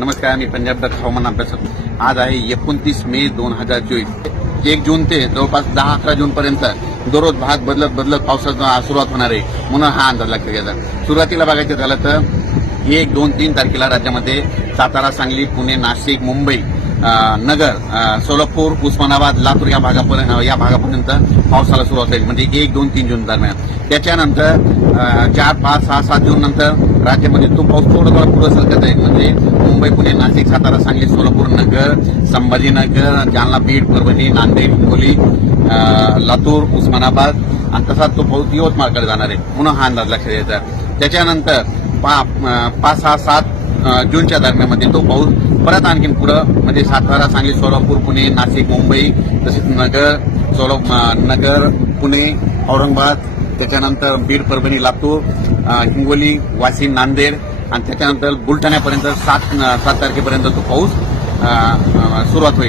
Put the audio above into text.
नमस्कार मी पंजाब डक हवामान अभ्यासक. आज आहे एकोणतीस मे दोन हजार चोवीस. एक जून ते जवळपास दहा अकरा जून पर्यंत दररोज भाग बदलत बदलत पावसाचा सुरुवात होणार आहे म्हणून हा अंदाज लक्षात घ्यायचा. सुरुवातीला बघायचं झालं तर एक दोन तीन तारखेला राज्यामध्ये सातारा सांगली पुणे नाशिक मुंबई नगर सोलापूर उस्मानाबाद लातूर या भागापर्यंत या भागापर्यंत पावसाला सुरुवात होईल. म्हणजे एक दोन तीन जून दरम्यान. त्याच्यानंतर चार पाच सहा सात जून नंतर राज्यामध्ये तो पाऊस थोडा थोडा पुढे सरकत आहे म्हणजे मुंबई पुणे नाशिक सातारा सांगली सोलापूर नगर संभाजीनगर जालना बीड परभणी नांदेड हिंगोली लातूर उस्मानाबाद आणि तसाच तो पाऊस यवतमाळकडे जाणार आहे. म्हणून हा अंदाज लक्षात यायचा त्याच्यानंतर पा पाच सहा सात जूनच्या दरम्यानमध्ये तो पाऊस परत आणखीन पुढं म्हणजे सातारा सांगली सोलापूर पुणे नाशिक मुंबई तसेच नगर सोला नगर पुणे औरंगाबाद त्याच्यानंतर बीड परभणी लातूर हिंगोली वाशिम नांदेड आणि त्याच्यानंतर बुलढाण्यापर्यंत सात सात तारखेपर्यंत तो पाऊस सुरुवात होईल.